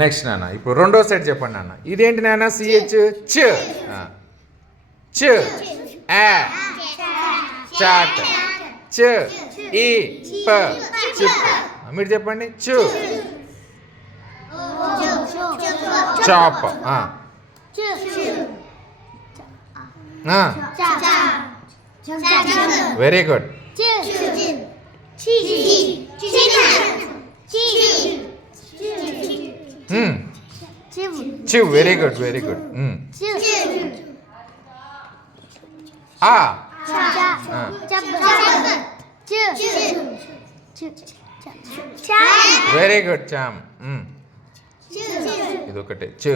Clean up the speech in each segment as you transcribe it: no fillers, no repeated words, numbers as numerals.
Next నాన్న ఇప్పుడు రెండో సెట్ చెప్పండి నాన్న. ఇదేంటి నాన్న? సిహెచ్ చ్ చ ఆ చాట్ చ ఈ ప చిప్. మీరు చెప్పండి. చు చాప్. Very good. చివ్. Very good, very good. ఆ వెరీ గుడ్. చామ్. ఇది ఒకటి. చు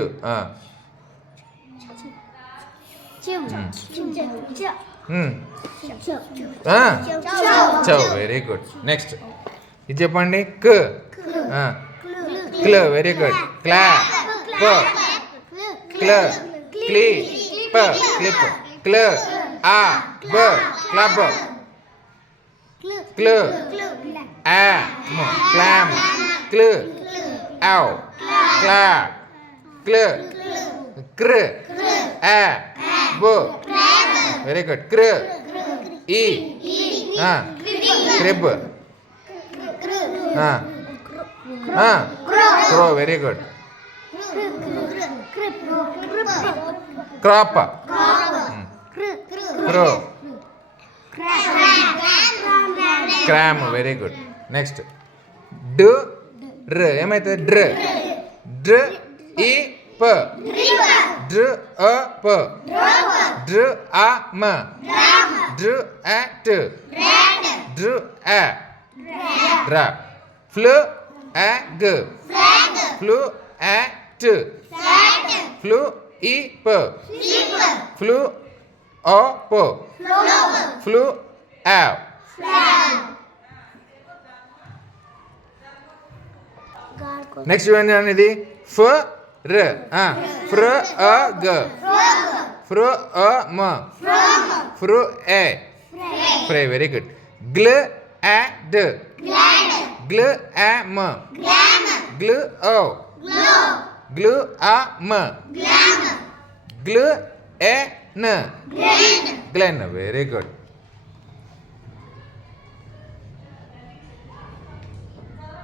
చవ్. Very good. నెక్స్ట్ ఇది చెప్పండి. క్ క్ల. Very good. క్లా ప క్ల క్లీ ప క్లిప్ క్ల ఆ బ క్లబ్ క్ల ఆ మ క్లామ్ క్ల ఔ క్లా క్ల క్ర ఆ బ. Very good. క్ర ఈ crib crow. Very good. Crop crow cram. Very good. Next డ్ ర్. ఏమైతుంది? డ్ర డ్ర ఈ ప డ్ర అ ప డ్ర ఆ మ డ్ర ఆ ట్ డ్ర ఆ ర ఫ్లు ఆ గ ఫ్లు ఆ ట్ ఫ్లు ఈ ప ఫ్లు ఓ ప ఫ్లు ఆ. నెక్స్ట్ ఇవన్నీ అనేది ఫ ర ఫ్ర అ గ ఫ్ర అ మ ఫ్రు ఏ ఫ్రే. Very good. గ్ల ఆ డ్ గ్ల ఆ మ గ్ల ఓ గ్ల ఆ మ గ్ల ఏ న గ్లెన్. Very good.